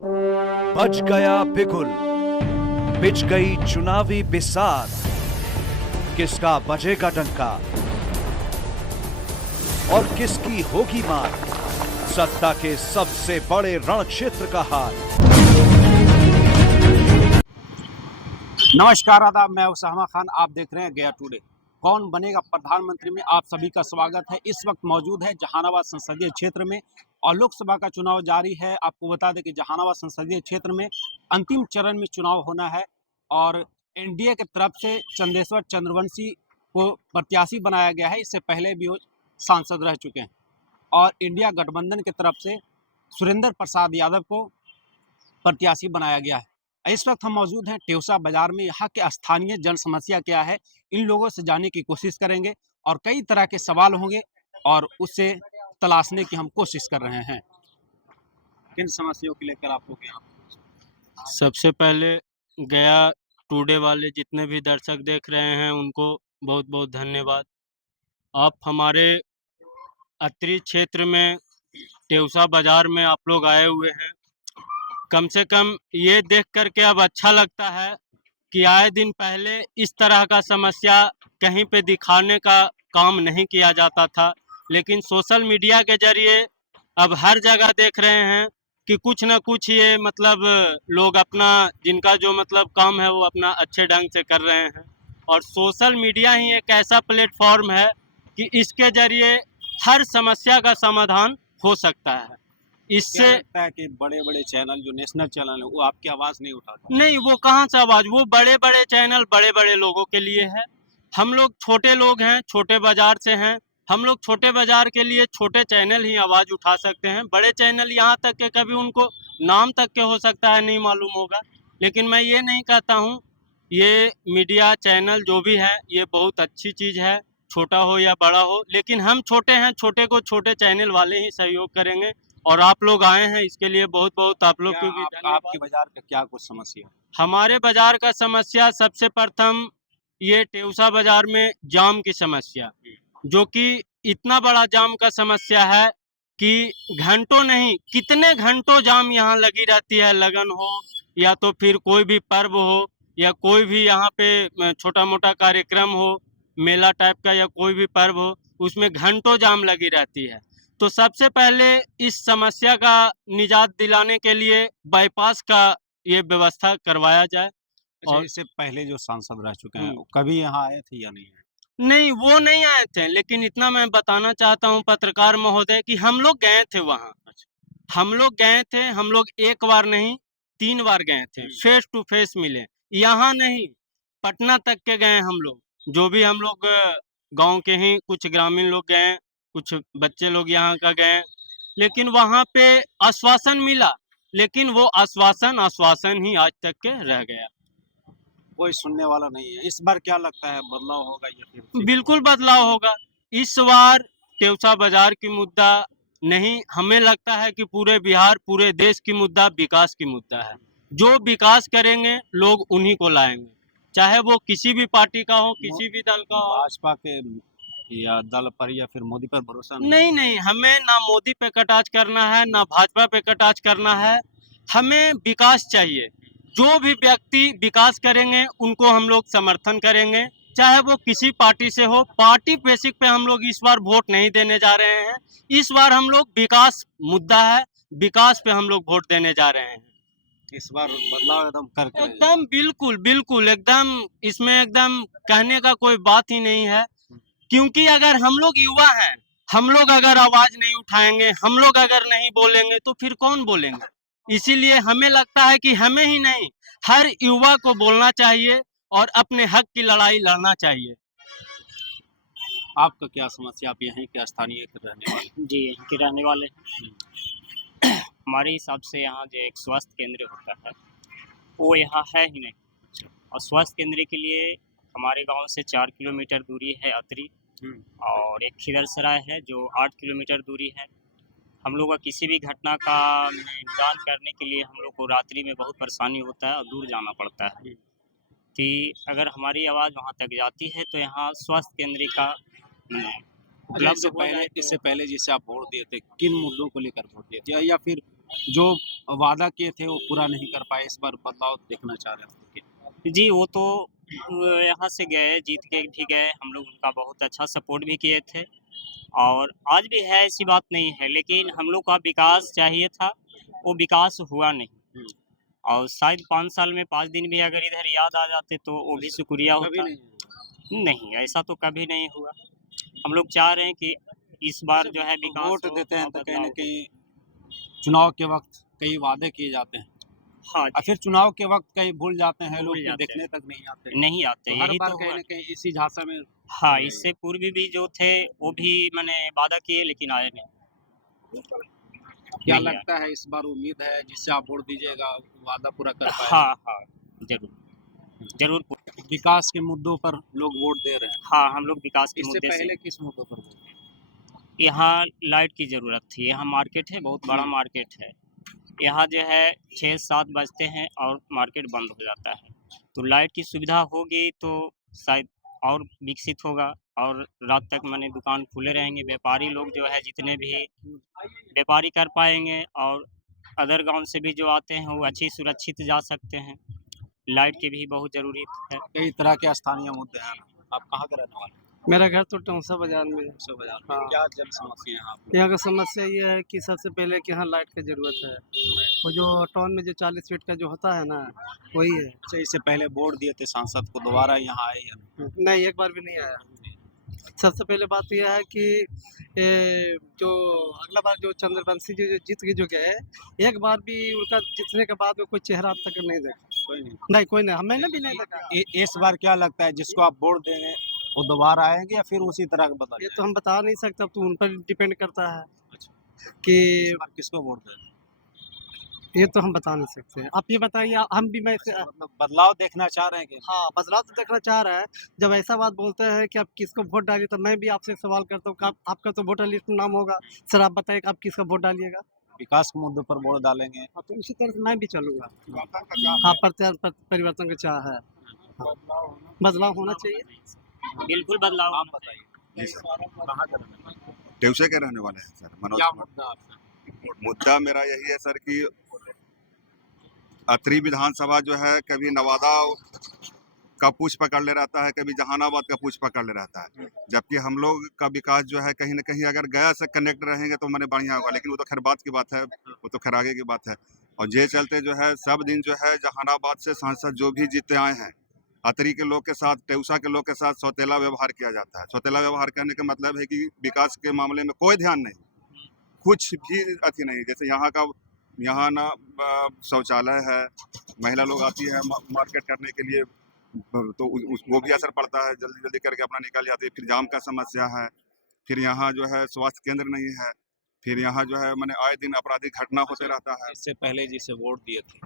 बज गया बिगुल, बिछ गई चुनावी बिसात, किसका बजेगा डंका और किसकी होगी मार, सत्ता के सबसे बड़े रण क्षेत्र का हाल। नमस्कार, आदाब। मैं उसामा खान, आप देख रहे हैं गया टुडे। कौन बनेगा प्रधानमंत्री में आप सभी का स्वागत है। इस वक्त मौजूद है जहानाबाद संसदीय क्षेत्र में और लोकसभा का चुनाव जारी है। आपको बता दें कि जहानाबाद संसदीय क्षेत्र में अंतिम चरण में चुनाव होना है और एनडीए की तरफ से चंदेश्वर चंद्रवंशी को प्रत्याशी बनाया गया है। इससे पहले भी वो सांसद रह चुके हैं और इंडिया गठबंधन की तरफ से सुरेंद्र प्रसाद यादव को प्रत्याशी बनाया गया है। इस वक्त हम मौजूद हैं टेवसा बाजार में। यहाँ के स्थानीय जन समस्या क्या है, इन लोगों से जानने की कोशिश करेंगे और कई तरह के सवाल होंगे और उससे तलाशने की हम कोशिश कर रहे हैं। किन समस्याओं को लेकर आप लोग यहाँ? सबसे पहले गया टुडे वाले जितने भी दर्शक देख रहे हैं उनको बहुत बहुत धन्यवाद। आप हमारे अत्रि क्षेत्र में टेवसा बाजार में आप लोग आए हुए हैं। कम से कम ये देख कर के अब अच्छा लगता है कि आए दिन पहले इस तरह का समस्या कहीं पे दिखाने का काम नहीं किया जाता था, लेकिन सोशल मीडिया के जरिए अब हर जगह देख रहे हैं कि कुछ न कुछ ये मतलब लोग अपना जिनका जो मतलब काम है वो अपना अच्छे ढंग से कर रहे हैं। और सोशल मीडिया ही एक ऐसा प्लेटफॉर्म है कि इसके जरिए हर समस्या का समाधान हो सकता है। क्या इससे लगता है कि बड़े बड़े चैनल जो नेशनल चैनल है वो आपकी आवाज़ नहीं उठाते? नहीं, वो कहाँ से आवाज़, वो बड़े बड़े चैनल बड़े बड़े लोगों के लिए है। हम लोग छोटे लोग हैं, छोटे बाजार से हैं। हम लोग छोटे बाजार के लिए छोटे चैनल ही आवाज़ उठा सकते हैं। बड़े चैनल यहाँ तक के कभी उनको नाम तक के हो सकता है नहीं मालूम होगा, लेकिन मैं ये नहीं कहता हूँ। ये मीडिया चैनल जो भी है ये बहुत अच्छी चीज़ है, छोटा हो या बड़ा हो, लेकिन हम छोटे हैं, छोटे को छोटे चैनल वाले ही सहयोग करेंगे। और आप लोग आए हैं इसके लिए बहुत बहुत आप लोग को भी धन्यवाद। आपके बाजार का क्या कुछ समस्या है? हमारे बाजार का समस्या सबसे प्रथम ये टेवसा बाजार में जाम की समस्या, जो कि इतना बड़ा जाम का समस्या है कि घंटों नहीं कितने घंटों जाम यहाँ लगी रहती है। लगन हो या तो फिर कोई भी पर्व हो या कोई भी यहाँ पे छोटा मोटा कार्यक्रम हो, मेला टाइप का या कोई भी पर्व हो, उसमें घंटों जाम लगी रहती है। तो सबसे पहले इस समस्या का निजात दिलाने के लिए बाईपास का ये व्यवस्था करवाया जाए। अच्छा, और इससे पहले जो सांसद रह चुके हैं वो कभी यहाँ आए थे या नहीं आए? नहीं, वो नहीं आए थे, लेकिन इतना मैं बताना चाहता हूँ पत्रकार महोदय कि हम लोग गए थे वहाँ। हम लोग गए थे, हम लोग एक बार नहीं 3 बार गए थे, फेस टू फेस मिले। यहाँ नहीं, पटना तक के गए हम लोग। जो भी हम लोग गाँव के ही कुछ ग्रामीण लोग गए, कुछ बच्चे लोग यहाँ का गए, लेकिन वहाँ पे आश्वासन मिला, लेकिन वो आश्वासन आश्वासन ही आज तक के रह गया। कोई सुनने वाला नहीं है। इस बार क्या लगता है, बदलाव होगा या फिर? बिल्कुल बदलाव होगा। इस बार टेवसा बाजार की मुद्दा नहीं, हमें लगता है कि पूरे बिहार पूरे देश की मुद्दा विकास की मुद्दा है। जो विकास करेंगे लोग उन्हीं को लाएंगे, चाहे वो किसी भी पार्टी का हो, किसी भी दल का हो। भाजपा के या दल पर या फिर मोदी पर भरोसा नहीं? नहीं नहीं, हमें ना मोदी पे कटाक्ष करना है ना भाजपा पे कटाक्ष करना है। हमें विकास चाहिए। जो भी व्यक्ति विकास करेंगे उनको हम लोग समर्थन करेंगे, चाहे वो किसी पार्टी से हो। पार्टी बेसिक पे हम लोग इस बार वोट नहीं देने जा रहे हैं। इस बार हम लोग विकास मुद्दा है, विकास पे हम लोग वोट देने जा रहे हैं। इस बार बदलाव एकदम करके रहेगा। एकदम बिल्कुल बिल्कुल एकदम, इसमें एकदम कहने का कोई बात ही नहीं है। क्योंकि अगर हम लोग युवा हैं, हम लोग अगर आवाज नहीं उठाएंगे, हम लोग अगर नहीं बोलेंगे तो फिर कौन बोलेंगे। इसीलिए हमें लगता है कि हमें ही नहीं, हर युवा को बोलना चाहिए और अपने हक की लड़ाई लड़ना चाहिए। आपका क्या समस्या? आप यहीं के स्थानीय रहने वाले? जी, यहीं के रहने वाले हैं। हमारे हिसाब से यहाँ जो एक स्वास्थ्य केंद्र होता है, वो यहाँ है ही नहीं। और स्वास्थ्य केंद्र के लिए हमारे गांव से 4 किलोमीटर दूरी है अतरी, और एक खिदरसराय है जो 8 किलोमीटर दूरी है। हम लोग का किसी भी घटना का निदान करने के लिए हम लोग को रात्रि में बहुत परेशानी होता है और दूर जाना पड़ता है। कि अगर हमारी आवाज़ वहाँ तक जाती है तो यहाँ स्वास्थ्य केंद्र का उपलब्ध हो जाए तो। इससे पहले जिसे आप वोट दिए थे, किन मुद्दों को लेकर वोट दिए थे या फिर जो वादा किए थे वो पूरा नहीं कर पाए, इस बार बदलाव देखना चाह रहे हैं? जी, वो तो यहाँ से गए, जीत के भी गए, हम लोग उनका बहुत अच्छा सपोर्ट भी किए थे और आज भी है, ऐसी बात नहीं है, लेकिन हम लोग का विकास चाहिए था, वो विकास हुआ नहीं। हुँ। और शायद 5 साल में 5 दिन भी अगर इधर याद आ जाते तो वो भी शुक्रिया कभी होता। नहीं हुआ। नहीं, ऐसा तो कभी नहीं हुआ। हम लोग चाह रहे हैं कि इस बार जो है विकास वोट हो देते हैं और तो कहीं बदलाव न हो। कहीं चुनाव के वक़्त कई वादे किए जाते हैं हाँ और जी, फिर चुनाव के वक़्त कई भूल जाते हैं लोग, भूल फिर जाते देखने हैं, तक नहीं आते। नहीं आते, तो हर यही बार तो कहीं हुआ। न कहीं इसी झांसा में हाँ, रह इससे जाइए। पूर्व भी जो थे वो भी माने वादा किए लेकिन आए नहीं, क्या नहीं आए। लगता है इस बार उम्मीद है जिससे आप वोट दीजिएगा वादा पूरा कर पाएँगे? हाँ, हाँ, ज़रूर, ज़रूर विकास के मुद्दों पर लोग वोट दे रहे हैं। हाँ, हम लोग विकास के इससे मुद्दे से पहले किस मुद्दों पर वोट दिए? यहाँ लाइट की ज़रूरत थी, यहाँ मार्केट है, बहुत बड़ा जी। मार्केट है। यहाँ जो है 6-7 बजते हैं और मार्केट बंद हो जाता है। तो लाइट की सुविधा होगी तो शायद और विकसित होगा और रात तक माने दुकान खुले रहेंगे, व्यापारी लोग जो है जितने भी व्यापारी कर पाएँगे और अदर गाँव से भी जो आते हैं वो अच्छी सुरक्षित जा सकते हैं। लाइट की भी बहुत ज़रूरी है। कई तरह के स्थानीय मुद्दे हैं। आप कहाँ के रहने वाले हैं? मेरा घर तो टौंसा बाज़ार में है। सो बाज़ार में हाँ। क्या जन समस्या है आप यहाँ का समस्या ये है कि सबसे पहले कि यहाँ लाइट की ज़रूरत है। वो जो टाउन में जो 40 फीट का जो होता है ना, वही है। अच्छा, इससे पहले वोट दिए थे सांसद को, दोबारा यहाँ आए या नहीं? नहीं, एक बार भी नहीं आया। सबसे पहले बात ये है कि जो अगला बार जो चंद्रवंशी जी जो जीत के जो गए, एक बार भी उनका जीतने के बाद में कोई चेहरा अब तक नहीं देखा। कोई नहीं। नहीं, कोई नहीं, मैंने भी नहीं देखा। इस बार क्या लगता है जिसको आप वोट देंगे वो दोबारा आएँगे या फिर उसी तरह का बदल ये जाएगा? तो हम बता नहीं सकते, अब तो उन पर डिपेंड करता है अच्छा। कि इस बार किसको वोट देंगे? ये तो हम बता नहीं सकते। आप ये बताइए, हम भी मैं अच्छा, मतलब बदलाव देखना चाह रहे हैं कि हाँ, बदलाव तो देखना चाह रहा है। जब ऐसा बात बोलते हैं कि आप किसको वोट डालिए, तो मैं भी आपसे सवाल करता हूँ कि आपका तो वोटर लिस्ट में नाम होगा। सर आप बताइए कि आप किसका वोट डालिएगा? विकास के मुद्दों पर वोट डालेंगे? हाँ, तो उसी तरह से मैं भी चलूँगा। हाँ, परिवर्तन का चाह है। हाँ, बदलाव होना चाहिए। बिल्कुल बदलाव आप होना चाहिए। बताइए। जी सर, कहाँ के रहने वाले हैं? टेउसे के रहने वाले हैं सर मनोज क्या कुमार। मुद्दा आपका? मुद्दा मेरा यही है सर कि अतरी विधानसभा जो है कभी नवादा का पूछ पकड़ ले रहता है, कभी जहानाबाद का पूछ पकड़ ले रहता है, जबकि हम लोग का विकास जो है कहीं न कहीं अगर गया से कनेक्ट रहेंगे तो माने बढ़िया होगा, लेकिन वो तो खैर बात की बात है, वो तो खैर आगे की बात है। और ये चलते जो है सब दिन जो है जहानाबाद से सांसद जो भी जीते आए हैं, अतरी के लोग के साथ, टेउसा के लोग के साथ सौतेला व्यवहार किया जाता है। सौतेला व्यवहार कहने का मतलब है कि विकास के मामले में कोई ध्यान नहीं, कुछ भी अथी नहीं। जैसे यहाँ ना शौचालय है, महिला लोग आती है मार्केट करने के लिए, तो वो भी असर पड़ता है, जल्दी-जल्दी करके अपना निकल जाती है। फिर जाम का समस्या है, फिर यहाँ जो है स्वास्थ्य केंद्र नहीं है, फिर यहाँ जो है माने आए दिन आपराधिक घटना होते रहता है। इससे पहले जिसे वोट दिए थे,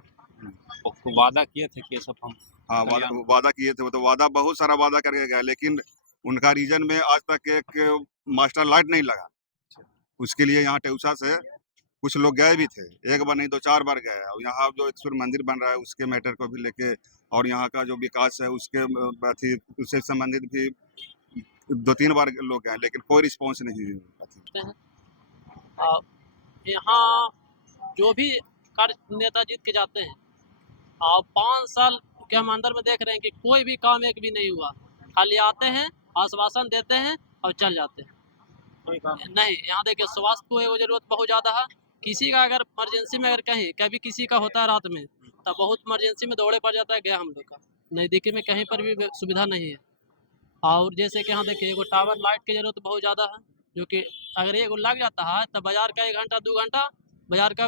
वो वादा किए थे कि ये सब हम हाँ, वादा किए थे, वो तो वादा बहुत सारा वादा करके गए, लेकिन उनका रीजन में आज तक एक मास्टर लाइट नहीं लगा। उसके लिए यहाँ टेउसा से कुछ लोग गए भी थे, एक बार नहीं 2-4 बार गए। और यहाँ जो एक सूर्य मंदिर बन रहा है उसके मैटर को भी लेके और यहाँ का जो विकास है उसके अथी उससे संबंधित भी 2-3 बार लोग गए, लेकिन कोई रिस्पॉन्स नहीं अथी। यहाँ जो भी कार्य नेता जीत के जाते हैं और 5 साल के हम अंदर में देख रहे हैं कि कोई भी काम एक भी नहीं हुआ। खाली आते हैं, आश्वासन देते हैं और चल जाते हैं। कोई काम नहीं, यहाँ देखिए स्वास्थ्य को एगो ज़रूरत बहुत ज़्यादा है। किसी का अगर इमरजेंसी में अगर कहीं कभी किसी का होता है रात में, तब बहुत इमरजेंसी में दौड़े पड़ जाता है गया हम लोग का। नज़दीकी में कहीं पर भी सुविधा नहीं है। और जैसे कि यहाँ देखिए एगो टावर लाइट की ज़रूरत बहुत ज़्यादा है, जो कि अगर एगो लग जाता है तब बाज़ार का 1 घंटा 2 घंटा बाज़ार का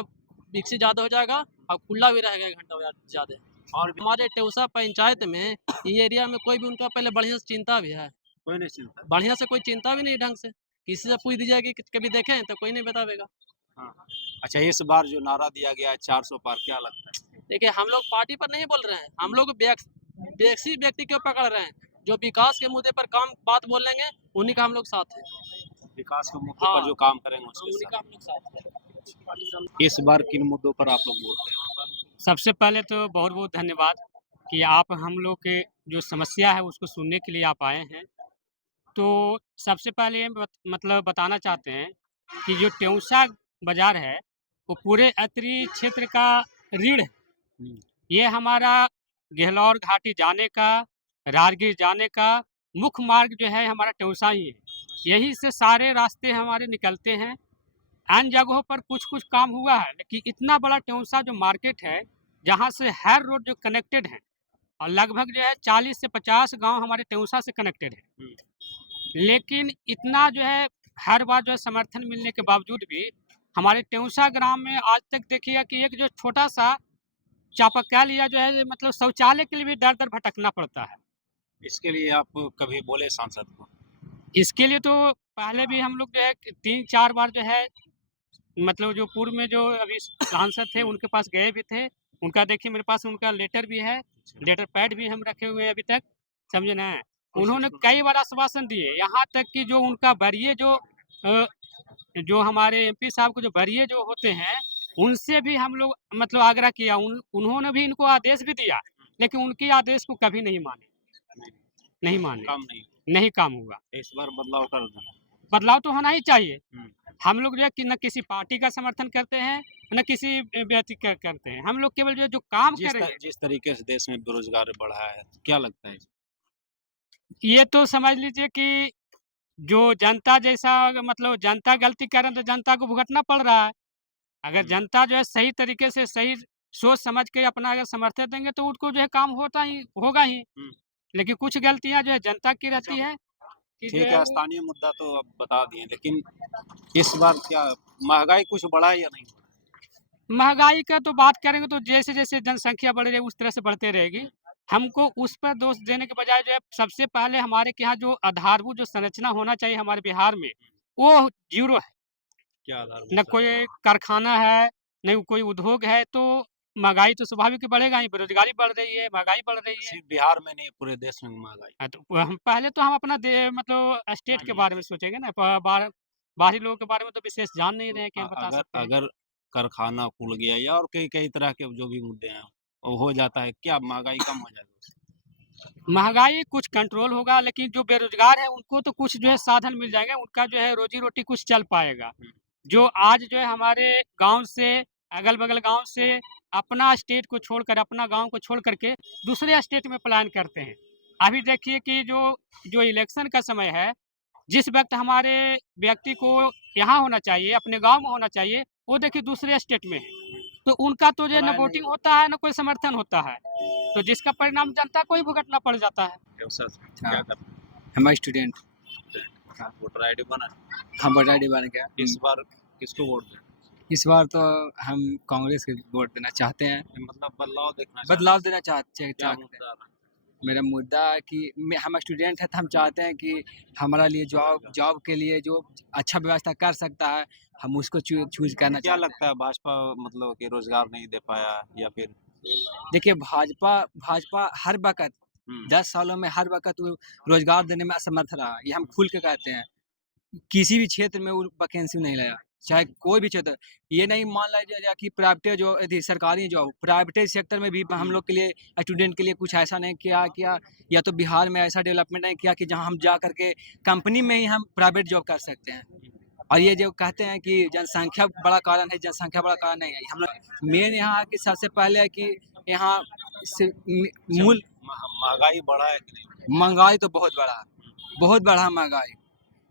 विकसित ज़्यादा हो जाएगा और खुला भी रहेगा 1 घंटा बाज़ार ज़्यादा। और हमारे टेउसा पंचायत में ये एरिया में कोई भी उनका पहले बढ़िया से चिंता भी है, कोई नहीं चिंता। बढ़िया से कोई चिंता भी नहीं ढंग से। किसी से पूछ दीजिए कि कभी देखें तो कोई नहीं बतावेगा। हाँ। अच्छा, इस बार जो नारा दिया गया है 400 पार, क्या लगता है? देखिए हम लोग पार्टी पर नहीं बोल रहे हैं, हम लोग व्यक्ति को पकड़ रहे हैं। जो विकास के मुद्दे पर काम बात बोलेंगे उन्हीं का हम लोग साथ हैं। विकास के मुद्दे हाँ। पर जो काम करेंगे उसके उन्हीं साथ। का हम लोग साथ हैं। इस बार किन मुद्दों पर आप लोग वोट दें? सबसे पहले तो बहुत-बहुत धन्यवाद कि आप हम लोग के जो समस्या है उसको सुनने के लिए आप आए हैं। तो सबसे पहले मतलब बताना चाहते हैं कि जो टेउसा बाज़ार है, वो पूरे अत्रि क्षेत्र का रीढ़ है। ये हमारा गहलौर घाटी जाने का, राजगीर जाने का मुख्य मार्ग जो है हमारा टौसा ही है। यही से सारे रास्ते हमारे निकलते हैं। अन्य जगहों पर कुछ कुछ काम हुआ है, लेकिन इतना बड़ा टौसा जो मार्केट है, जहाँ से हर रोड जो कनेक्टेड है, और लगभग जो है 40 से 50 गांव हमारे टौसा से कनेक्टेड है। लेकिन इतना जो है हर बार जो है समर्थन मिलने के बावजूद भी हमारे टौसा ग्राम में आज तक देखिएगा कि एक जो छोटा सा चापाकल या जो है मतलब शौचालय के लिए भी दर दर भटकना पड़ता है। इसके लिए आप कभी बोले सांसद को? इसके लिए तो पहले भी हम लोग जो है 3-4 बार जो है मतलब जो पूर्व में जो अभी सांसद थे उनके पास गए भी थे। उनका देखिए मेरे पास उनका लेटर भी है, लेटर पैड भी हम रखे हुए हैं अभी तक, समझे ना। उन्होंने कई बार आश्वासन दिए, यहाँ तक कि जो उनका वरीय जो हमारे एमपी साहब को जो वरीय जो होते हैं, उनसे भी हम लोग मतलब आग्रह किया। उन्होंने भी इनको आदेश भी दिया, लेकिन उनके आदेश को कभी नहीं माने, नहीं माने, काम नहीं, नहीं काम हुआ। इस बार बदलाव कर देना। बदलाव तो होना ही चाहिए। हम लोग जो है कि न किसी पार्टी का समर्थन करते हैं, न किसी व्यक्ति का करते हैं। हम लोग केवल जो काम करेंगे। जिस तरीके से देश में बेरोजगार बढ़ा है, क्या लगता है? ये तो समझ लीजिए कि जो जनता जैसा मतलब जनता गलती कर रहे हैं तो जनता को भुगतना पड़ रहा है। अगर जनता जो है सही तरीके से सही सोच समझ के अपना अगर समर्थन देंगे तो उनको जो है काम होगा ही। लेकिन कुछ गलतियां जो है जनता की रहती है कि जो ठीक है है, वो स्थानीय मुद्दा तो अब बता दिए, लेकिन इस बार क्या महंगाई कुछ बढ़ा है या नहीं? महंगाई का तो बात करेंगे तो जैसे जैसे जनसंख्या बढ़ रही है उस तरह से बढ़ते रहेगी। हमको उस पर दोष देने के बजाय जो है सबसे पहले हमारे के यहाँ जो आधारभूत जो संरचना होना चाहिए हमारे बिहार में, वो जीरो है। क्या आधार? न कोई कारखाना है, न कोई उद्योग है, तो महंगाई तो स्वाभाविक ही बढ़ेगा ही। बेरोजगारी बढ़ रही है, महंगाई बढ़ रही है। सिर्फ बिहार में नहीं, पूरे देश में महंगाई। हाँ, तो हम पहले तो हम अपना मतलब स्टेट के बारे में सोचेंगे ना। बाहरी लोगों के बारे में तो विशेष जान नहीं रहे हैं कि हम बता अगर सकते हैं। अगर कारखाना खुल गया या और कई कई तरह के जो भी मुद्दे हैं वो हो जाता है, क्या महंगाई कम हो जाएगी? महंगाई कुछ कंट्रोल होगा, लेकिन जो बेरोजगार है उनको तो कुछ जो है साधन मिल जाएंगे, उनका जो है रोजी रोटी कुछ चल पाएगा। जो आज जो है हमारे गांव से अगल बगल गांव से अपना स्टेट को छोड़कर अपना गांव को छोड़ करके दूसरे स्टेट में प्लान करते हैं। अभी देखिए कि जो इलेक्शन का समय है, जिस वक्त हमारे व्यक्ति को यहाँ होना चाहिए, अपने गांव में होना चाहिए, वो देखिए दूसरे स्टेट में है। तो उनका तो जो है न वोटिंग होता है, न कोई समर्थन होता है, तो जिसका परिणाम जनता को ही भुगतना पड़ जाता है। क्या करते हैं? हमारे स्टूडेंट। वोटर आईडी बना? हम वोटर आई डी बन गया। इस बार किसको वोट दें? इस बार तो हम कांग्रेस के वोट देना चाहते हैं। मतलब बदलाव देखना बदलाव देना चाहते हैं। क्या मुद्दा है? मेरा मुद्दा है कि हम स्टूडेंट है तो हम चाहते हैं कि हमारा लिए जॉब के लिए जो अच्छा व्यवस्था कर सकता है हम उसको चूज करना क्या चाहते लगता है भाजपा मतलब कि रोजगार नहीं दे पाया या फिर? हैं। देखिए भाजपा हर वक्त 10 सालों में हर वक्त वो रोजगार देने में असमर्थ रहा। ये हम खुल के कहते हैं। किसी भी क्षेत्र में वो वैकेंसी नहीं लाया, चाहे कोई भी क्षेत्र। ये नहीं मान लिया जाए कि प्राइवेट जो यदि सरकारी जॉब प्राइवेट सेक्टर में भी हम लोग के लिए स्टूडेंट के लिए कुछ ऐसा नहीं किया या तो बिहार में ऐसा डेवलपमेंट नहीं किया कि जहां हम जा करके कंपनी में ही हम प्राइवेट जॉब कर सकते हैं। और ये जो कहते हैं कि जनसंख्या बड़ा कारण है, जनसंख्या बड़ा कारण नहीं है। हम लोग मेन यहाँ कि सबसे पहले है कि यहाँ मूल महंगाई बढ़ा है कि नहीं? महंगाई तो बहुत बढ़ा महंगाई।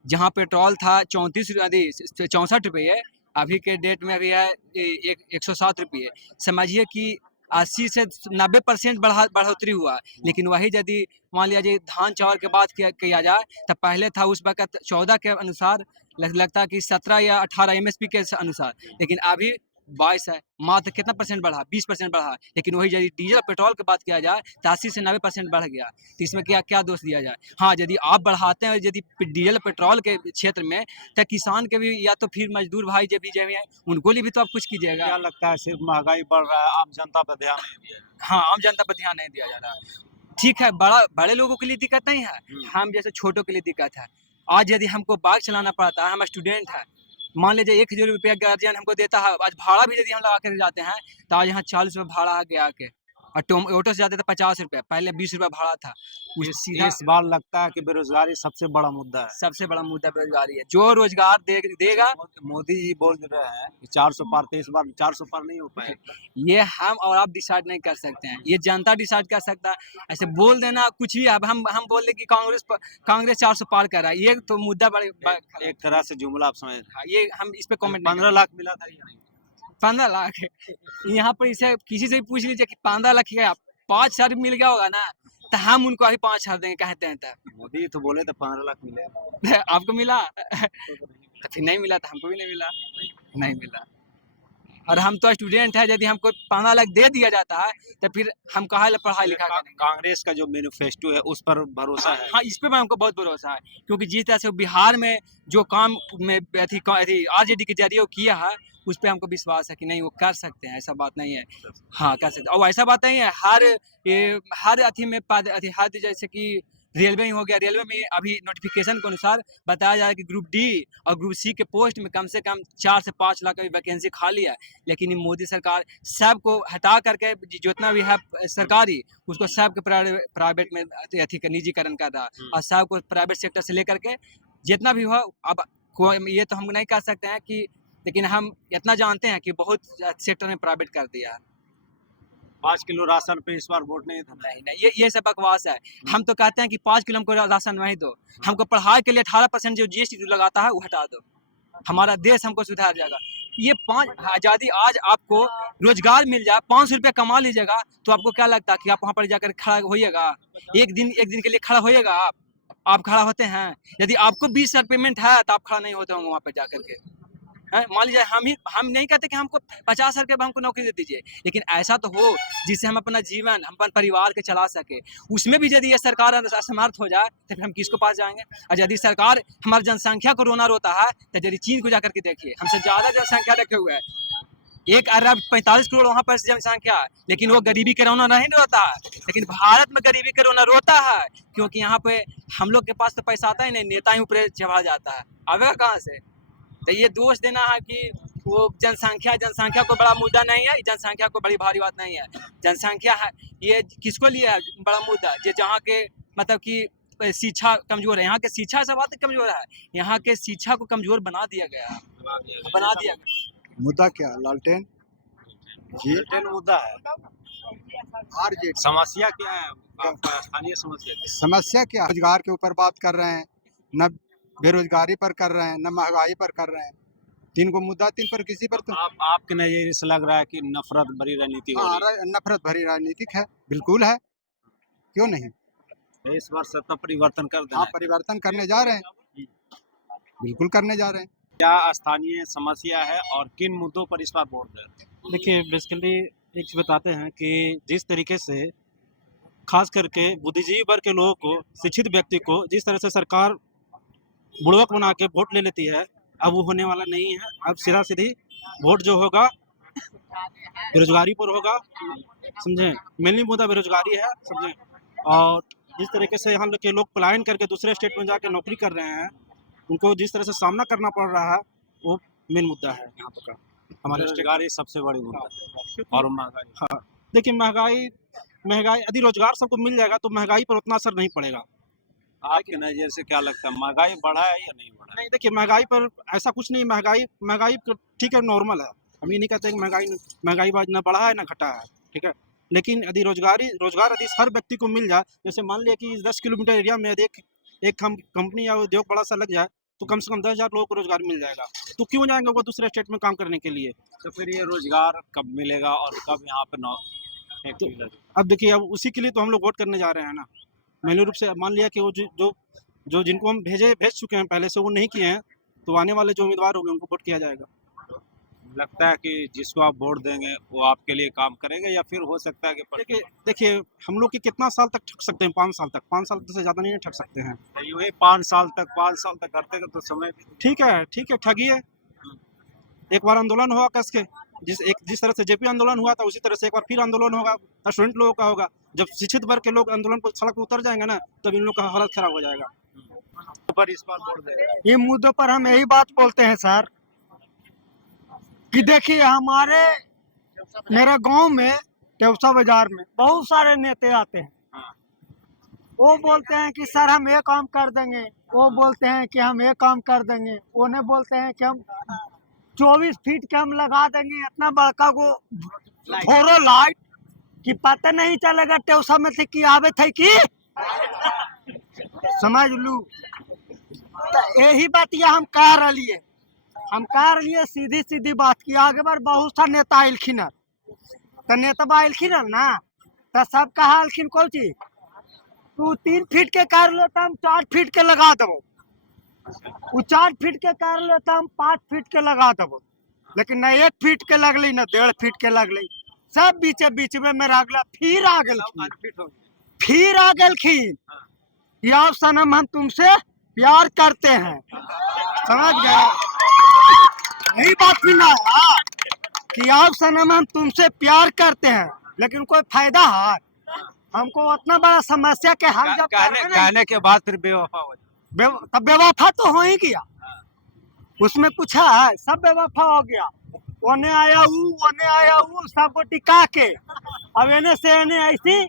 जहाँ पेट्रोल था 64 रुपये, अभी के डेट में अभी है 107 रुपये। समझिए कि 80 से 90% बढ़ोतरी हुआ। लेकिन वही यदि मान लिया जाए धान चावल के बात किया जाए तो पहले था उस वक्त 14 के अनुसार, लगता है कि 17 या 18 एमएसपी के अनुसार, लेकिन अभी 22 है। मात्र कितना परसेंट बढ़ा? 20% बढ़ा। लेकिन वही यदि डीजल पेट्रोल की बात किया जाए तो 80 से 90% बढ़ गया। तो इसमें क्या दोष दिया जाए? हाँ, यदि आप बढ़ाते हैं यदि डीजल पेट्रोल के क्षेत्र में तो किसान के भी या तो फिर मजदूर भाई जो भी हैं उनको लिए भी तो आप कुछ कीजिएगा। क्या लगता है सिर्फ महंगाई बढ़ रहा है, आम जनता पर ध्यान नहीं दिया? हाँ, आम जनता पर ध्यान नहीं दिया जा रहा। ठीक है, बड़े लोगों के लिए दिक्कत नहीं है, हम जैसे छोटों के लिए दिक्कत है। आज यदि हमको बाइक चलाना पड़ता है, हम स्टूडेंट है, मान लीजिए 1000 रुपया गार्जियन हमको देता है, आज भाड़ा भी यदि हम लगा कर जाते हैं तो आज यहाँ 40 रुपये भाड़ा आ गया के। और ऑटो से जाते थे 50 रुपये, पहले 20 रुपये भाड़ा था। सीधा इस बार लगता है कि बेरोजगारी सबसे बड़ा मुद्दा है। सबसे बड़ा मुद्दा बेरोजगारी है। जो रोजगार देगा मोदी जी बोल रहे हैं कि 400 पार, तो इस बार 400 पार नहीं हो पाएगा। ये हम और आप डिसाइड नहीं कर सकते हैं, ये जनता डिसाइड कर सकता है। ऐसे बोल देना कुछ भी, अब हम बोल रहे कि कांग्रेस 400 पार कर रहा है, ये तो मुद्दा बड़े एक तरह से जुमला आप समझ, ये हम इस पे कमेंट 15 लाख मिला था या नहीं? 15 लाख यहाँ पर इसे किसी से भी पूछ लीजिए कि 15 लाख का 5,000 मिल गया होगा ना, तो हम उनको अभी 5,000 देंगे कहते हैं। तब मोदी तो बोले थे 15 लाख मिले, आपको मिला? तो फिर नहीं मिला, तो हमको भी नहीं मिला, नहीं मिला। और हम तो स्टूडेंट है, यदि हमको 15 लाख दे दिया जाता है तो फिर हम कहाँ पढ़ाई लिखा करेंगे। कांग्रेस का जो मैनिफेस्टो है उस पर भरोसा है? हाँ, इस पे हमको बहुत भरोसा है, क्योंकि जिस तरह से बिहार में जो काम में आरजेडी के जरिए किया है, उस पे हमको विश्वास है कि नहीं वो कर सकते हैं, ऐसा बात नहीं है। हाँ, कर सकते हैं। और ऐसा बात नहीं है, हर अथी में हर जैसे कि रेलवे ही हो गया, रेलवे में अभी नोटिफिकेशन के अनुसार बताया जा रहा है कि ग्रुप डी और ग्रुप सी के पोस्ट में कम से कम 4 से 5 लाख की वैकेंसी खाली है। लेकिन ये मोदी सरकार सबको हटा करके जितना भी है सरकारी, उसको सबके प्राइवेट में निजीकरण कर रहा है, और सबको प्राइवेट सेक्टर से लेकर के जितना भी हो। अब ये तो हम नहीं कह सकते हैं कि, लेकिन हम इतना जानते हैं कि बहुत सेक्टर में प्राइवेट कर दिया है। 5 किलो राशन पे इस बार वोट नहीं था। नहीं, ये सब बकवास है। हम तो कहते हैं कि 5 किलो हमको राशन नहीं दो, हमको पढ़ाई के लिए 18% जो जीएसटी लगाता है वो हटा दो, हमारा देश हमको सुधार जाएगा। ये 5 आज़ादी, आज आपको रोजगार मिल जाए, 500 रुपये कमा लीजिएगा, तो आपको क्या लगता है कि आप वहाँ पर जाकर खड़ा होइएगा? एक दिन के लिए खड़ा होइएगा? आप खड़ा होते हैं? यदि आपको 20,000 पेमेंट है तो आप खड़ा नहीं होते होंगे वहाँ पर जाकर के। मान लीजिए हम नहीं कहते कि हमको 50,000 के हमको नौकरी दे दीजिए, लेकिन ऐसा तो हो जिससे हम अपना जीवन, हम अपने परिवार के चला सके। उसमें भी यदि ये सरकार असमर्थ हो जाए तो फिर हम किसको पास जाएंगे? और यदि सरकार हमारी जनसंख्या को रोना रोता है, तो यदि चीन को जाकर के देखिए, हमसे ज़्यादा जनसंख्या रखे हुए है, 1 अरब 45 करोड़ वहाँ पर जनसंख्या है, लेकिन वो गरीबी के रोना नहीं रोता है। लेकिन भारत में गरीबी के रोना रोता है, क्योंकि यहाँ पे हम लोग के पास तो पैसा आता ही नहीं, नेता ही ऊपर चढ़ा जाता है, आवेगा कहाँ से? तो ये दोष देना है कि वो जनसंख्या को बड़ा मुद्दा नहीं है, जनसंख्या को बड़ी भारी बात नहीं है। जनसंख्या है, ये किसको लिए है बड़ा मुद्दा? जो जहाँ के मतलब कि शिक्षा कमजोर है, यहाँ के शिक्षा से बात कमजोर है, यहाँ के शिक्षा को कमजोर बना दिया गया, बना दिया गया। मुद्दा क्या? लालटेन जी, लालटेन मुद्दा है। आरजेडी समस्या क्या है आपका? स्थानीय समस्या क्या? रोजगार के ऊपर बात कर रहे हैं, न बेरोजगारी पर कर रहे हैं, न महंगाई पर कर रहे हैं। 3 को मुद्दा, 3 पर किसी पर तो आपके नजरिए से लग रहा है कि नफरत भरी राजनीति हो रही है? नफरत भरी राजनीतिक है, बिल्कुल है, क्यों नहीं? तो इस बार सत्ता परिवर्तन कर देना हाँ, है। परिवर्तन करने जा रहे हैं, बिल्कुल करने जा रहे हैं। क्या स्थानीय समस्या है और किन मुद्दों पर इस बार वोट दें? देखिए, बेसिकली एक चीज़ बताते हैं कि जिस तरीके से खास करके बुद्धिजीवी वर्ग के लोगों को, शिक्षित व्यक्ति को जिस तरह से सरकार बुड़वक बना के वोट ले लेती है, अब वो होने वाला नहीं है। अब सीधा सीधी वोट जो होगा बेरोजगारी पर होगा, समझें? मेनली मुद्दा बेरोजगारी है, समझें? और जिस तरीके से यहाँ के लोग पलायन करके दूसरे स्टेट में जाके नौकरी कर रहे हैं, उनको जिस तरह से सामना करना पड़ रहा है, वो मेन मुद्दा है यहाँ पर का। हमारे बेरोजगारी सबसे बड़ी मुद्दा है और महंगाई। हाँ, देखिए महंगाई यदि रोजगार सबको मिल जाएगा तो महंगाई पर उतना असर नहीं पड़ेगा। आपके नजरिए से क्या लगता है, महंगाई बढ़ा है या नहीं बढ़ा? नहीं, देखिए महंगाई पर ऐसा कुछ नहीं, महंगाई ठीक है, नॉर्मल है। हम ये नहीं कहते कि महंगाई ना बढ़ा है ना घटा है, ठीक है। लेकिन यदि रोजगार यदि हर व्यक्ति को मिल जाए, जैसे मान लिया कि 10 किलोमीटर एरिया में यदि एक कंपनी या उद्योग बड़ा सा लग जाए, तो कम से कम 10,000 लोगों को रोजगार मिल जाएगा। तो क्यों जाएंगे वो दूसरे स्टेट में काम करने के लिए? तो फिर ये रोजगार कब मिलेगा और कब यहाँ पे तो अब देखिए, अब उसी के लिए तो हम लोग वोट करने जा रहे हैं ना। मैंने रूप से मान लिया कि वो जो जिनको हम भेज चुके हैं पहले से, वो नहीं किए हैं, तो आने वाले जो उम्मीदवार होंगे उनको वोट किया जाएगा। लगता है कि जिसको आप वोट देंगे वो आपके लिए काम करेंगे, या फिर हो सकता है कि देखिए हम लोग की कितना साल तक ठग सकते हैं? 5 साल तक, 5 साल से ज़्यादा नहीं ठग सकते हैं। ये 5 साल तक करते तो समय ठीक है, ठगिए। एक बार आंदोलन होगा कस के, जिस तरह से जेपी आंदोलन हुआ था, उसी तरह से एक बार फिर आंदोलन होगा, स्टूडेंट लोगों का होगा। जब शिक्षित वर्ग के लोग आंदोलन पर सड़क पर उतर जाएंगे ना, तब इन लोग का हालत खराब हो जाएगा। पर इस बार वोट देंगे। इन मुद्दों पर हम यही बात बोलते हैं सर, कि देखिए मेरा गांव में टेउसा बाजार में बहुत सारे नेता आते हैं। वो बोलते हैं कि सर हम ये काम कर देंगे, वो बोलते हैं कि हम ये काम कर देंगे, उन्हें बोलते हैं कि हम 24 फीट के हम लगा देंगे इतना बड़का को फोरो लाइट कि पता नहीं चलेगा टेउसा में थे कि आवे थे कि समझ लू। तो यही बात ये हम कह रही है, सीधी सीधी बात की। आगे बार बहुत सा नेता आयलखिन, तो नेता आयलखिन ना, तो सब कहा आलखिन कौन चीज तू 3 फीट के कर लो तो हम 4 फीट के लगा देबो, वो 4 फीट के कर लो तो हम 5 फीट के लगा देबो। लेकिन न 1 फीट के लगली न 1.5 फीट के लगली, सब बीच में मेरा अगला फिर आ गेलखिन यार सनम हम तुमसे प्यार करते हैं। समझ गए? यही बात भी ना कि आप सनम हम तुमसे प्यार करते हैं, लेकिन कोई फायदा है हमको उतना बड़ा समस्या के हल जब कहने के बाद फिर बेवफा हो जाए। तब बेवफा तो हो ही गया, उसमें कुछ है, सब बेवफा हो गया। ओने आया वो सबको टिका के अब एने से एने ऐसी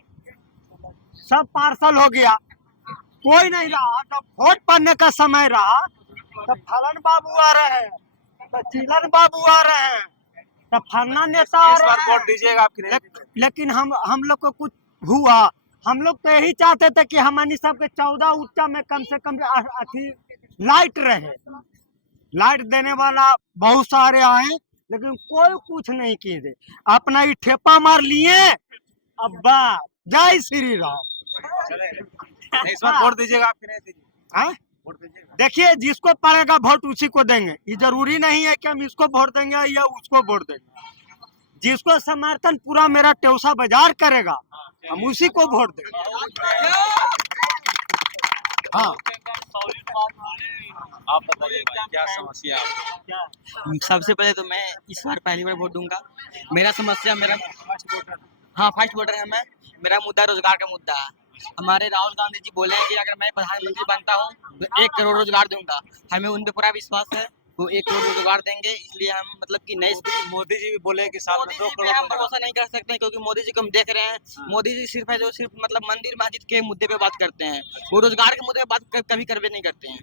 सब पार्सल हो गया, कोई नहीं रहा। जब वोट पड़ने का समय रहा तब फलन बाबू आ रहे हैं, तो चिलन बाबू आ रहे हैं, तो फलना नेता आ रहे हैं। वोट दीजिएगा आपकी लेकिन हम लोग को कुछ हुआ, हम लोग तो यही चाहते थे कि हमारी सबके 14 ऊंचा में कम से कम लाइट रहे। लाइट देने वाला बहुत सारे आए, लेकिन कोई कुछ नहीं किए थे, अपना ही ठेपा मार लिए। अब्बा जय श्री राम। इस बार वोट दीजिएगा आपकी नहीं दीजिएगा? वोट दीजिएगा। देखिए जिसको पड़ेगा वोट उसी को देंगे, ये जरूरी नहीं है कि हम इसको वोट देंगे या उसको वोट देंगे। जिसको समर्थन पूरा मेरा टेउसा बाजार करेगा हम उसी को वोट देंगे। हाँ आप बताइए क्या समस्या है? सबसे पहले तो मैं इस बार पहली बार वोट दूंगा। मेरा समस्या फर्स्ट वोटर है मैं। मेरा मुद्दा रोजगार का मुद्दा है। हमारे राहुल गांधी जी बोले हैं कि अगर मैं प्रधानमंत्री बनता हूँ तो 1 करोड़ रोजगार दूंगा। हमें उन पे पूरा विश्वास है, वो 1 करोड़ रोजगार देंगे। इसलिए हम मतलब कि नए मोदी जी भी बोले कि साल में 2 करोड़ हम भरोसा नहीं कर सकते हैं, क्योंकि मोदी जी को हम देख रहे हैं। मोदी जी सिर्फ मतलब मंदिर मस्जिद के मुद्दे पे बात करते हैं, वो रोजगार के मुद्दे पे बात कभी करवे नहीं करते हैं।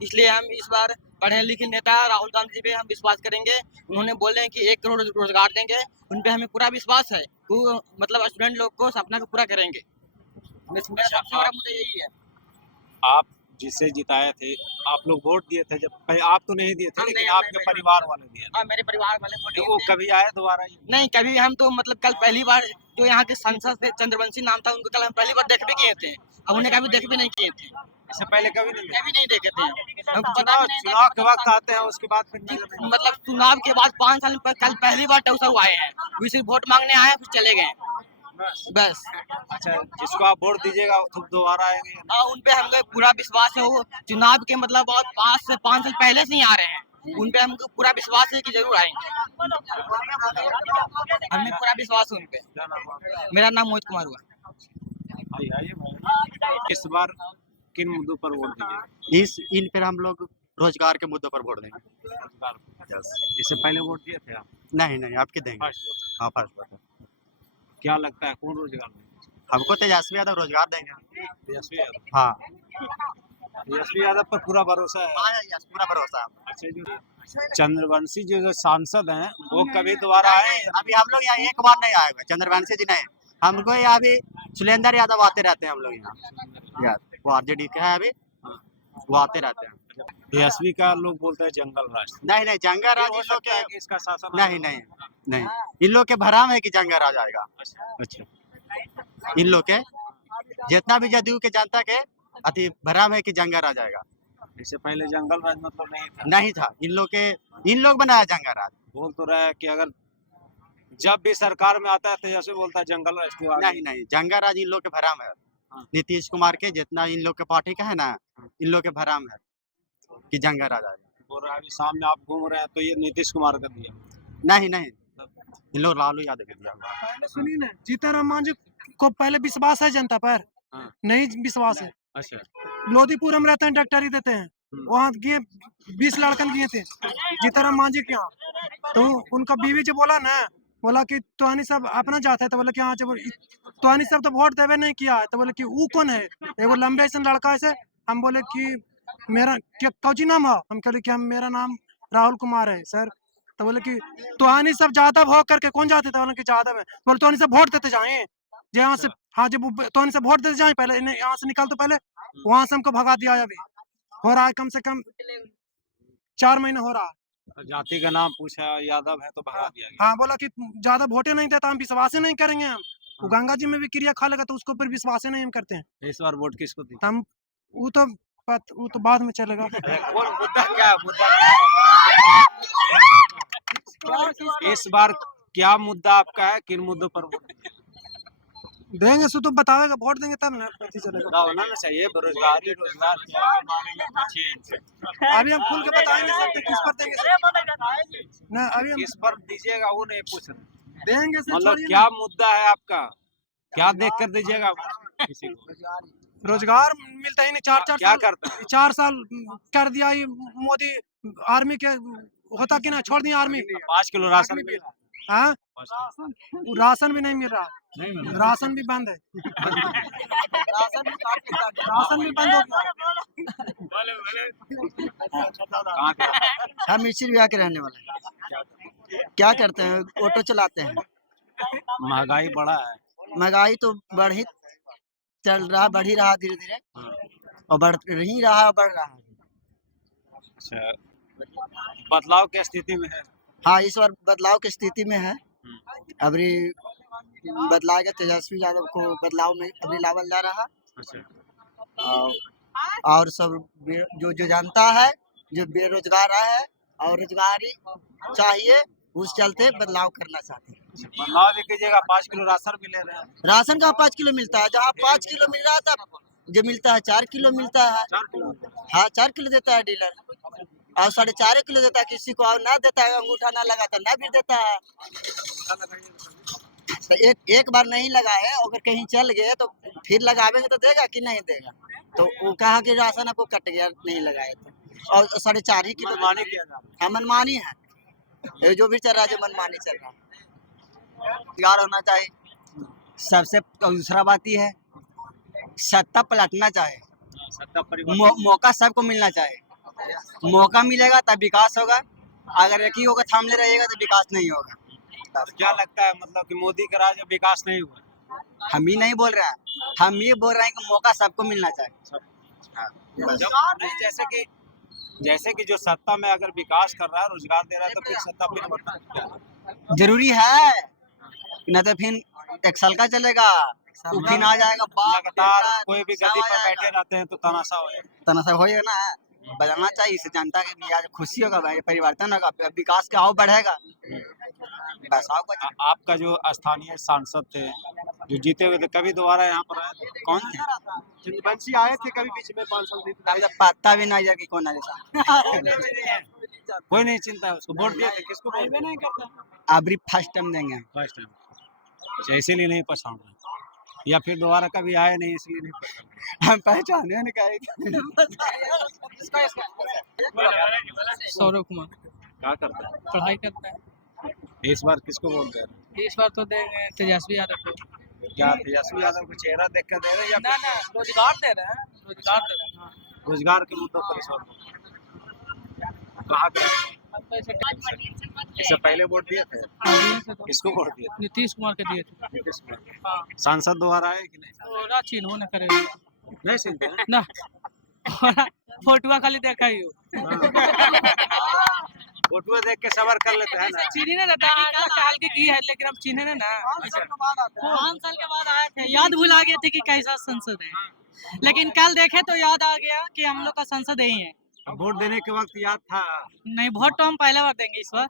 इसलिए हम इस बार पढ़े लिखे नेता राहुल गांधी जी पे हम विश्वास करेंगे। उन्होंने बोले हैं कि 1 करोड़ रोजगार देंगे, उन पे हमें पूरा विश्वास है। वो मतलब स्टूडेंट लोग को सपना को पूरा करेंगे। मेरा सबसे बड़ा मुद्दा यही है। आप जिसे जिताए थे, आप लोग वोट दिए थे, जब आप तो नहीं दिए थे, लेकिन आपके परिवार वाले दिए थे। मेरे परिवार वाले वोट वो कभी आए दोबारा? नहीं, कभी। हम तो मतलब कल पहली बार जो यहाँ के सांसद थे चंद्रवंशी नाम था, उनको कल हम पहली बार देख भी किए थे, अब उन्हें कभी देख भी नहीं किए थे। इससे पहले कभी नहीं देखे थे। चुनाव के वक्त आते हैं, उसके बाद फिर मतलब चुनाव के बाद 5 साल में कल पहली बार टेउसा हुआ आए हैं, वो सिर्फ वोट मांगने आए फिर चले गए बस। अच्छा, जिसको आप वोट दीजिएगा वो दोबारा आएंगे? हाँ, उन पे हमको पूरा विश्वास है। वो चुनाव के मतलब 5 से 5 साल पहले से ही आ रहे हैं, उन पे हमको पूरा विश्वास है कि जरूर आएंगे। हमें पूरा विश्वास है उन पे। मेरा नाम मोहित कुमार हुआ। इस बार किन मुद्दों पर वोट दीजिएगा? इन पर हम लोग रोजगार के मुद्दों पर वोट देंगे। इससे पहले वोट दिए थे आप? नहीं आपके देंगे। हाँ फर्स्ट वोटर। क्या लगता है कौन रोजगार देंगे? हमको तेजस्वी यादव रोजगार देंगे। तेजस्वी यादव? हाँ तेजस्वी यादव पर पूरा भरोसा है? पूरा भरोसा। अच्छा, जो चंद्रवंशी जो सांसद हैं वो कभी दोबारा आए? अभी हम लोग यहाँ एक बार नहीं आए हुए चंद्रवंशी जी नहीं। हमको यहाँ अभी सुलेंदर यादव आते रहते हैं। हम लोग यहाँ वो आरजेडी का है, अभी वो आते रहते हैं। तेजस्वी का लोग बोलते हैं जंगल राज। नहीं जंगल राज इन लोग के इसका शासन नहीं इन लोग के भराम है कि जंगल राज आएगा। अच्छा, इन लोग के जितना भी जदयू के जनता के अति भराम है कि जंगल राज आएगा। इससे पहले जंगल राज मतलब नहीं था। इन लोग बनाया जंगल राज। बोल तो रहा है कि अगर जब भी सरकार में आता है तेजस्वी बोलता है जंगल राज। नहीं जंगल राज इन लोग के भराम है। नीतीश कुमार के जितना इन लोग के पार्टी का है ना, इन लोग के भराम है कि जंगल राज आएगा। बोल रहा है अभी सामने आप घूम रहे हैं तो ये नीतीश कुमार का दिया? नहीं इन लोग लालू यादव के दिया। सुनिए ना, जीतन मांझी को पहले विश्वास है जनता पर, नहीं विश्वास है। अच्छा, लोधीपुर हम रहते हैं, डॉक्टरी देते हैं, वहाँ गए 20 लड़कन गए थे जीतन मांझी के यहाँ, तो उनका बीवी जो बोला ना बोला कि तोहनी सब अपना जात है, तो बोले कि हाँ, जब तोहनी सब तो वोट देवे नहीं किया है, तो बोले कि वो कौन है, एगो लंबे ऐसा लड़का ऐसे। हम बोले कि मेरा क्या कौची नाम है, हम कहे कि हम मेरा नाम राहुल कुमार है सर। तो बोले कि तोहनी सब जादव हो करके कौन जाते थे, बोले कि जादव है। बोले तोहनी सब वोट देते जाए, यहाँ से, हाँ जब तोहनी सब वोट देते जाए, पहले इन्हें यहाँ से निकल, तो पहले वहां से हमको भगा दिया। अभी हो रहा है कम से कम 4 महीने हो रहा है। जाति का नाम पूछा, यादव है तो भगा दिया गया। हाँ, बोला कि ज्यादा वोटे नहीं देता, हम विश्वास ही नहीं करेंगे। हम वो गंगा जी में भी क्रिया खा लेगा, तो उसके ऊपर विश्वास ही नहीं हम करते हैं। इस बार वोट किसको दी? हम वो तो बाद में चलेगा। कौन मुद्दा क्या है? इस बार क्या मुद्दा आपका है? किन मुद्दों पर वोट देंगे सो तो बतावेगा, वोट देंगे तब ना पता चलेगा। होना ना चाहिए? बेरोजगारी, रोजगार के बारे में पूछिए इनसे। अभी हम खुल के बता नहीं सकते किस पर देंगे ना, अभी हम किस पर दीजिएगा वो नहीं पूछ रहे। देंगे से मतलब छोड़िए क्या ना। मुद्दा है आपका? क्या देख कर दीजिएगा किसी को? रोजगार मिलता ही नहीं। क्या करता है? 4 साल कर दिया ये मोदी। आर्मी के होता कि ना, छोड़ दिया आर्मी। 5 किलो राशन मिल रहा है। हाँ, वो राशन भी नहीं मिल रहा, नहीं मिल राशन भी बंद है। राशन भी बंद हो गया। हम इसी विभाग के रहने वाले हैं। क्या करते हैं, ऑटो चलाते हैं। महंगाई बढ़ा है। महंगाई तो बढ़ ही रहा धीरे धीरे, और बढ़ ही रहा, बढ़ रहा है। अच्छा, बदलाव की स्थिति में है। हाँ, इस बार बदलाव की स्थिति में है। अभी बदलाव का तेजस्वी यादव को बदलाव में अभी लावल जा रहा। और सब जो जानता है, जो बेरोजगार है और रोजगारी चाहिए, उस चलते बदलाव करना चाहते हैं। बदलाव भी कीजिएगा। 5 किलो राशन भी ले रहे हैं। राशन का 5 किलो मिलता है, जहाँ 5 किलो मिल रहा था, जो मिलता है 4 किलो मिलता है। 4 किलो? हाँ, 4 किलो देता है डीलर, और 4.5 किलो देता है। किसी को और ना देता है, अंगूठा ना लगाता ना भी देता है। तो एक बार नहीं लगाए, अगर कहीं चल गए तो फिर लगावेंगे तो देगा कि नहीं देगा। तो वो कहा कि राशन आपको कट गया, नहीं लगाए थे। और 4.5 ही किलो मनमानी किया जा रहा है। हाँ, मनमानी है। ये जो भी चल रहा है, जो मनमानी चल रहा है। रोजगार होना चाहिए सबसे। दूसरा बात ये है, सत्ता पलटना चाहिए। सत्ता परिवर्तन। मौका सबको मिलना चाहिए। मौका मिलेगा तब विकास होगा। अगर एक ही होगा थामले रहेगा तो विकास नहीं होगा। क्या लगता है, मतलब कि मोदी का राज में विकास नहीं हुआ? हम ही नहीं बोल रहे हैं, हम ये बोल रहे हैं कि मौका सबको मिलना चाहिए। जैसे कि जो सत्ता में अगर विकास कर रहा है, रोजगार दे रहा है, तो फिर सत्ता परिवर्तन क्या जरूरी है, न तो फिर 1 साल का चलेगा, फिर आ जाएगा लगातार कोई भी गद्दी पर बैठे रहते हैं तो तमाशा हो जाएगा। तनासा होएगा ना। बदलना चाहिए, इससे जनता के मिजाज खुशी होगा, परिवर्तन होगा, विकास का और बढ़ेगा। बस आपका जो स्थानीय सांसद थे जो जीते हुए थे, कभी दोबारा यहाँ पर आए? कौन थे? चंद्रवंशी आए थे कभी बीच में 5 साल तब पता भी नहीं कि कौन है। कोई नहीं चिंता है उसको। वोट दिए थे, किसको वोट दिए? नहीं करता। अभी फर्स्ट टाइम देंगे। First time. अच्छा, इसीलिए नहीं पहचान रहे, या फिर दोबारा कभी आए नहीं इसलिए नहीं पहचान? हम पहचाने नहीं कहे। सौरभ कुमार क्या करता है? पढ़ाई करता है। इस बार किसको वोट दे रहे इस बार तो देंगे तेजस्वी यादव को। हैं? क्या तेजस्वी यादव को चेहरा देख कर दे रहे हैं या ना ना, रोजगार दे रहे हैं, रोजगार दे रहे हैं। हाँ। रोजगार के मुद्दों पर इस बार कहा गया? हम तो ऐसे इससे पहले वोट दिए थे? तो किसको वोट दिए थे? नीतीश कुमार के दिए थे। नीतीश कुमार। हाँ, सांसद दोबारा आए कि नहीं? तो चिन्ह न करेगा नहीं चिंता है? ना। फोटुआ खाली देखा ही हो। फोटो देख के सबर कर लेते हैं ना। चीनी ने रहता है साल के की है, लेकिन हम चीने ने ना 5 साल के बाद आए थे। याद भुला गए थे कि कैसा संसद है, लेकिन कल देखे तो याद आ गया कि हम लोग का संसद यही है। वोट देने के वक्त याद था? नहीं, वोट तो हम पहले बार देंगे इस बार।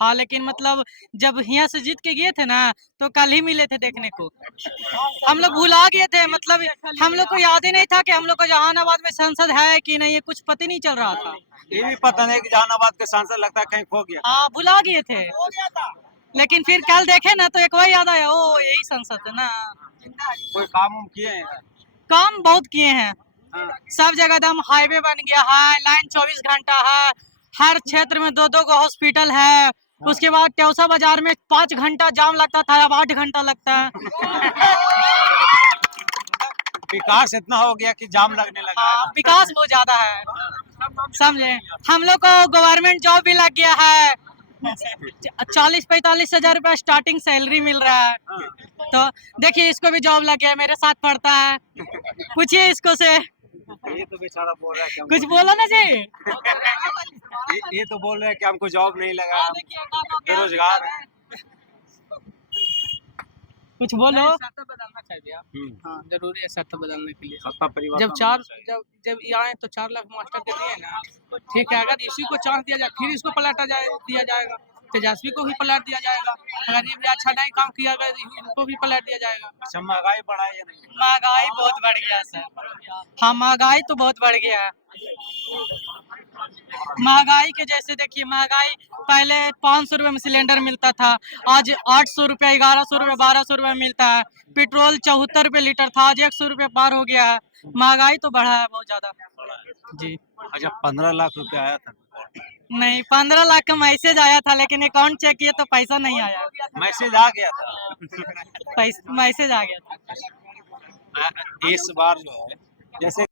हाँ, लेकिन मतलब जब यहाँ से जीत के गए थे ना, तो कल ही मिले थे देखने को। हम लोग भुला गए थे, मतलब हम लोग को याद ही नहीं था कि हम लोग को जहानाबाद में संसद है कि नहीं, ये कुछ पता नहीं चल रहा था। ये भी पता नहीं कि जहानाबाद के सांसद लगता है कहीं खो गया। हाँ, भुला गए थे, लेकिन फिर कल देखे ना तो एक बार याद आया, ओ यही संसद है ना। कोई काम उम किए हैं? काम बहुत किए हैं। सब जगह दम हाईवे बन गया है, लाइन 24 घंटा है, हर क्षेत्र में 2-2 गो हॉस्पिटल है, उसके बाद टौसा बाजार में 5 घंटा जाम लगता था, अब 8 घंटा लगता है। विकास इतना हो गया कि जाम लगने लगा है। हाँ, विकास बहुत ज्यादा है, समझे। हम लोग को गवर्नमेंट जॉब भी लग गया है, 40-45 हजार रुपया स्टार्टिंग सैलरी मिल रहा है। तो देखिए इसको भी जॉब लग गया है, मेरे साथ पढ़ता है, पूछिए इसको से। ये तो बेचारा बोल रहा है कि कुछ बोलो ना जी। ये तो बोल रहे हैं कि हमको जॉब नहीं लगा, बेरोजगार है। कुछ बोलो। बदलना चाहिए। हाँ, जरूरी है सत्ता बदलने के लिए। सत्ता परिवर्तन जब ये आए तो 4 लाख मास्टर के दिए ना, ठीक है। अगर इसी को चांस दिया जाए फिर इसको दिया जाएगा, तेजस्वी को भी पलट दिया जाएगा। अगर ये भी अच्छा नहीं काम किया गया इनको भी पलट दिया जाएगा। अच्छा, महंगाई बढ़ा या नहीं? महंगाई बहुत बढ़ गया सर। हाँ, महंगाई तो बहुत बढ़ गया है। महंगाई के जैसे देखिए, महंगाई पहले 500 रुपए में सिलेंडर मिलता था, आज 800 रुपये, 1100 रुपये, 1200 रुपये मिलता है। पेट्रोल 74 रुपये लीटर था, आज 100 रुपये पार हो गया है। महंगाई तो बढ़ा है बहुत ज्यादा जी। अच्छा, 15 लाख रुपया आया था? नहीं, 15 लाख का मैसेज आया था, लेकिन अकाउंट चेक किए तो पैसा नहीं आया। मैसेज आ गया था? मैसेज आ गया था। इस बार जो है जैसे